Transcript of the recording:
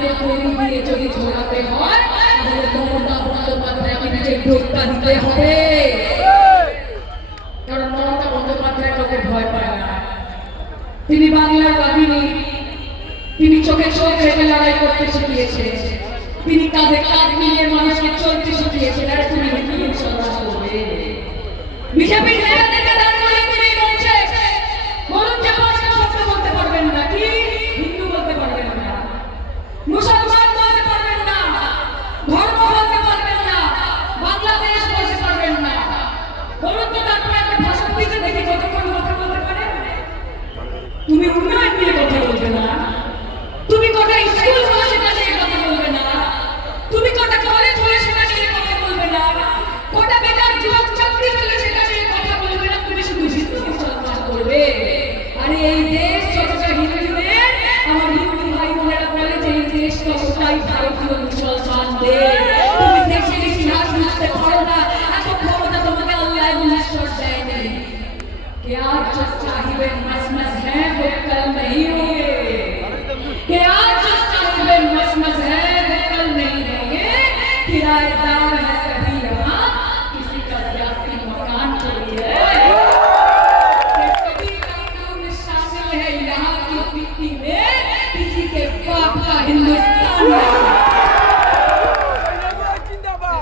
হাতে খড়ি দিয়ে যদি ঝোলাতে হয় তাহলে মমতা বন্দ্যোপাধ্যায়কে নিজের ঢোকটা দিতে হবে, কারণ মমতা বন্দ্যোপাধ্যায় কাউকে ভয় পায় না। তিনি বাংলার বাহিনী, তিনি চোখে চোখ রেখে লড়াই করতে শিখিয়েছে, তিনি কাঁধে কাঁধ মিলিয়ে মানুষকে চলতে শিখিয়েছেন। আর তুমি হিন্দু মুসলমান করবে বিজেপির নেতাদেরকে দাঁড়িয়ে তিনি বলছে বলুন যে ভাষা শব্দ বলতে পারবেন না, কি হিন্দু বলতে পারবেন না, মুসলমান বলতে পারবেন না, ধর্ম বলতে পারবেন না, বাংলাদেশ বলতে পারবেন না। বলুন তো তারপরে একটা ভাষা দিতে দেখি কতক্ষণ কথা বলতে পারে। তুমি উন্নয়ন নিয়ে কথা বলবে না, তুমি কটা স্কুল হলে সেটা নিয়ে কথা বলবে না, তুমি কটা কলেজ হলে সেটা নিয়ে কথা বলবে না, কটা বেকার যুবক চাকরি হলে সেটা নিয়ে কথা বলবে না, তুমি শুধু হিন্দু মুসলমান করবে। আরে এই দেশ যতটা হিন্দুদের, আমার হিন্দু ভাই বোনেরা বলে যে এই দেশ ততটাই ভারতীয় মুসলমানদের। তুমি দেশের ইতিহাস বুঝতে পারো না, এত ক্ষমতা তোমাকে আল্লাহ এবং ঈশ্বর দেয়নি। কে আজ जो साहिब मसमस है वो कल नहीं होंगे, कि आज जो साहिब मसमस है वो कल नहीं होंगे, किराएदार है सभी यहाँ किसी का सियासी मकान के लिए, कभी कानून शामिल है यहाँ की मिट्टी में किसी के बाप का हिंदुस्तान जिंदाबाद।